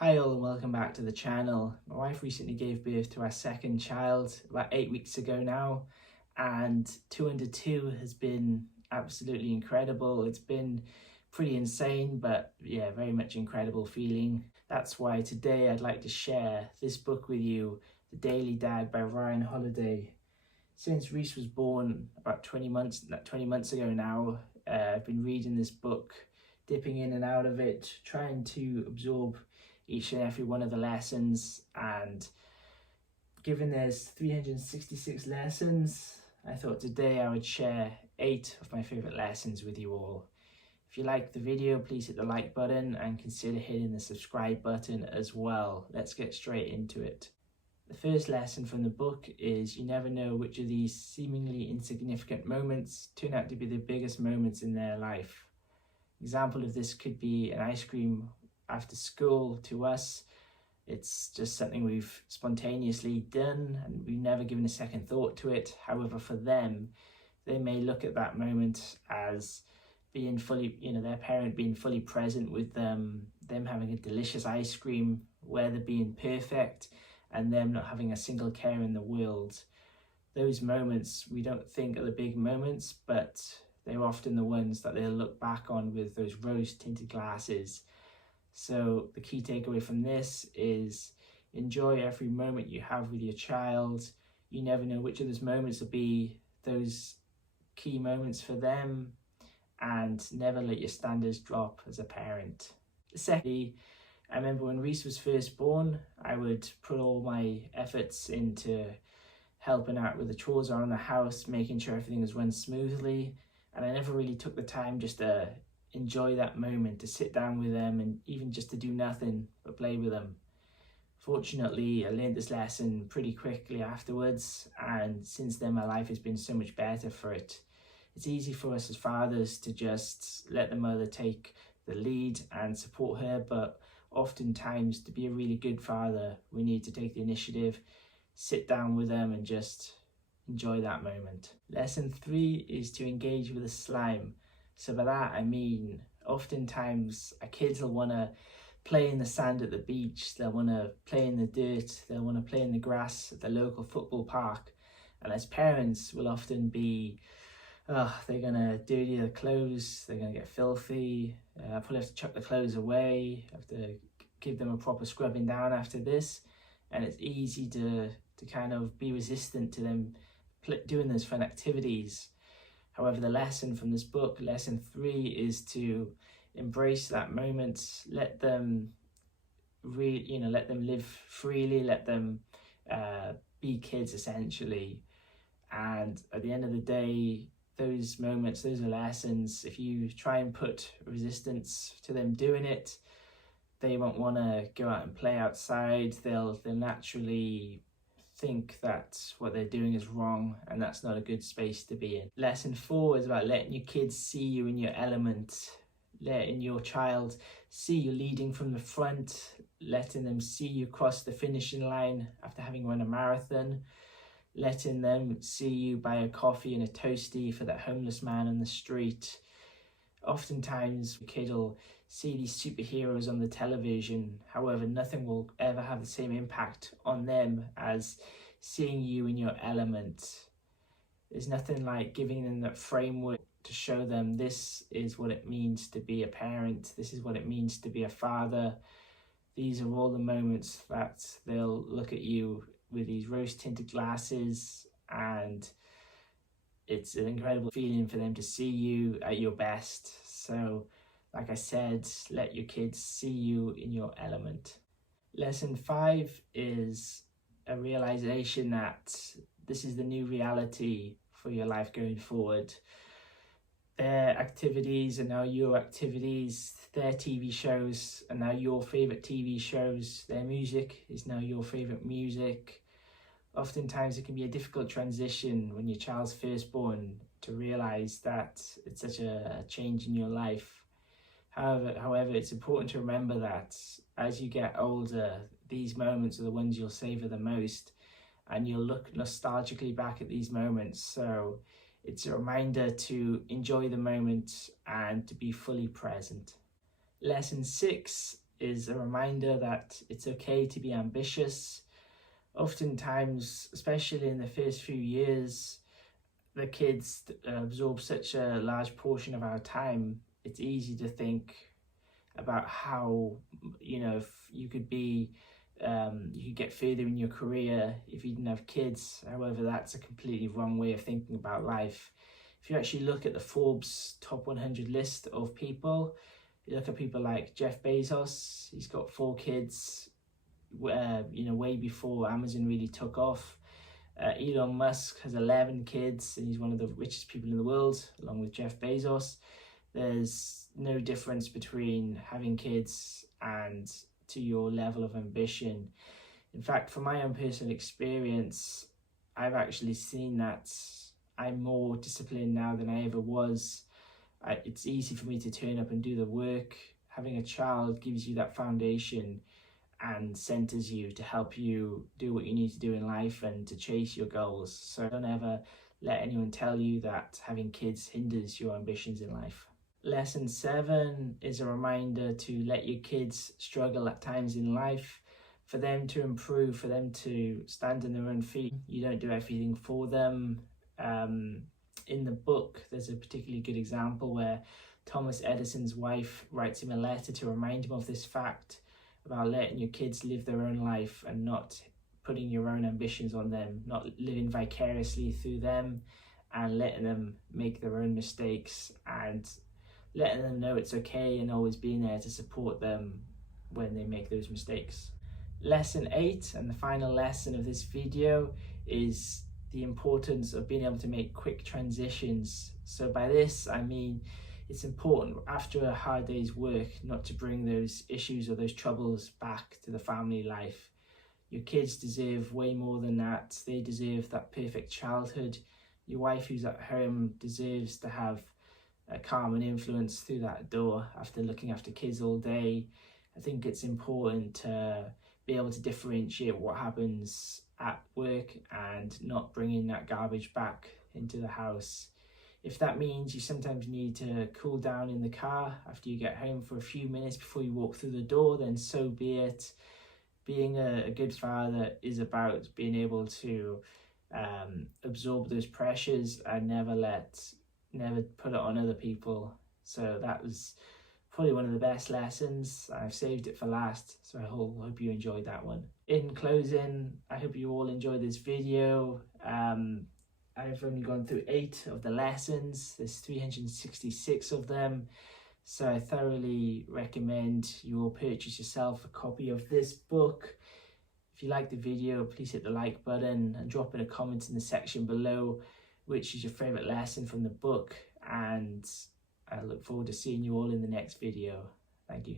Hi all and welcome back to the channel. My wife recently gave birth to our second child about 8 weeks ago now, and 2 under 2 has been absolutely incredible. It's been pretty insane, but yeah, very much incredible feeling. That's why today I'd like to share this book with you, The Daily Dad by Ryan Holiday. Since Reese was born about 20 months ago now, I've been reading this book, dipping in and out of it, trying to absorb each and every one of the lessons. And given there's 366 lessons, I thought today I would share 8 of my favorite lessons with you all. If you like the video, please hit the like button and consider hitting the subscribe button as well. Let's get straight into it. The first lesson from the book is you never know which of these seemingly insignificant moments turn out to be the biggest moments in their life. Example of this could be an ice cream after school. To us, it's just something we've spontaneously done and we've never given a second thought to it. However, for them, they may look at that moment as being fully, their parent being fully present with them having a delicious ice cream, where they're being perfect, and them not having a single care in the world. Those moments we don't think are the big moments, but they're often the ones that they'll look back on with those rose-tinted glasses. So the key takeaway from this is enjoy every moment you have with your child. You never know which of those moments will be those key moments for them, and never let your standards drop as a parent. Secondly, I remember when Reese was first born, I would put all my efforts into helping out with the chores around the house, making sure everything was run smoothly, and I never really took the time just to enjoy that moment, to sit down with them and even just to do nothing but play with them. Fortunately, I learned this lesson pretty quickly afterwards, and since then my life has been so much better for it. It's easy for us as fathers to just let the mother take the lead and support her, but oftentimes to be a really good father, we need to take the initiative, sit down with them and just enjoy that moment. Lesson 3 is to engage with the slime. So by that I mean, oftentimes our kids will want to play in the sand at the beach, they'll want to play in the dirt, they'll want to play in the grass at the local football park. And as parents, we'll often be, they're going to dirty their clothes, they're going to get filthy, probably have to chuck the clothes away, have to give them a proper scrubbing down after this. And it's easy to kind of be resistant to them doing those fun activities. However, the lesson from this book, lesson 3, is to embrace that moment, let them live freely, let them be kids essentially. And at the end of the day, those moments, those are lessons. If you try and put resistance to them doing it, they won't want to go out and play outside. They'll naturally think that what they're doing is wrong, and that's not a good space to be in. Lesson 4 is about letting your kids see you in your element, letting your child see you leading from the front, letting them see you cross the finishing line after having run a marathon, letting them see you buy a coffee and a toastie for that homeless man on the street. Oftentimes, a kid will see these superheroes on the television. However, nothing will ever have the same impact on them as seeing you in your element. There's nothing like giving them that framework to show them this is what it means to be a parent. This is what it means to be a father. These are all the moments that they'll look at you with these rose-tinted glasses, and it's an incredible feeling for them to see you at your best. So, like I said, let your kids see you in your element. Lesson 5 is a realization that this is the new reality for your life going forward. Their activities are now your activities. Their TV shows are now your favorite TV shows. Their music is now your favorite music. Oftentimes it can be a difficult transition when your child's first born to realize that it's such a change in your life. However, it's important to remember that as you get older, these moments are the ones you'll savor the most, and you'll look nostalgically back at these moments. So it's a reminder to enjoy the moment and to be fully present. Lesson 6 is a reminder that it's okay to be ambitious. Oftentimes, especially in the first few years, the kids absorb such a large portion of our time. It's easy to think about how, if you could be, you could get further in your career if you didn't have kids. However, that's a completely wrong way of thinking about life. If you actually look at the Forbes top 100 list of people, you look at people like Jeff Bezos. He's got 4 kids, way before Amazon really took off. Elon Musk has 11 kids and he's one of the richest people in the world, along with Jeff Bezos. There's no difference between having kids and to your level of ambition. In fact, from my own personal experience, I've actually seen that I'm more disciplined now than I ever was. It's easy for me to turn up and do the work. Having a child gives you that foundation and centers you to help you do what you need to do in life and to chase your goals. So don't ever let anyone tell you that having kids hinders your ambitions in life. Lesson 7 is a reminder to let your kids struggle at times in life, for them to improve, for them to stand on their own feet. You don't do everything for them. In the book, there's a particularly good example where Thomas Edison's wife writes him a letter to remind him of this fact about letting your kids live their own life and not putting your own ambitions on them, not living vicariously through them, and letting them make their own mistakes and letting them know it's okay, and always being there to support them when they make those mistakes. Lesson 8, and the final lesson of this video, is the importance of being able to make quick transitions. So by this, I mean it's important after a hard day's work not to bring those issues or those troubles back to the family life. Your kids deserve way more than that. They deserve that perfect childhood. Your wife who's at home deserves to have a calm and influence through that door after looking after kids all day. I think it's important to be able to differentiate what happens at work and not bringing that garbage back into the house. If that means you sometimes need to cool down in the car after you get home for a few minutes before you walk through the door, then so be it. Being a good father is about being able to absorb those pressures and never put it on other people. So that was probably one of the best lessons. I've saved it for last, so I hope you enjoyed that one. In closing, I hope you all enjoyed this video. I've only gone through 8 of the lessons. There's 366 of them. So I thoroughly recommend you all purchase yourself a copy of this book. If you like the video, please hit the like button and drop in a comment in the section below which is your favorite lesson from the book. And I look forward to seeing you all in the next video. Thank you.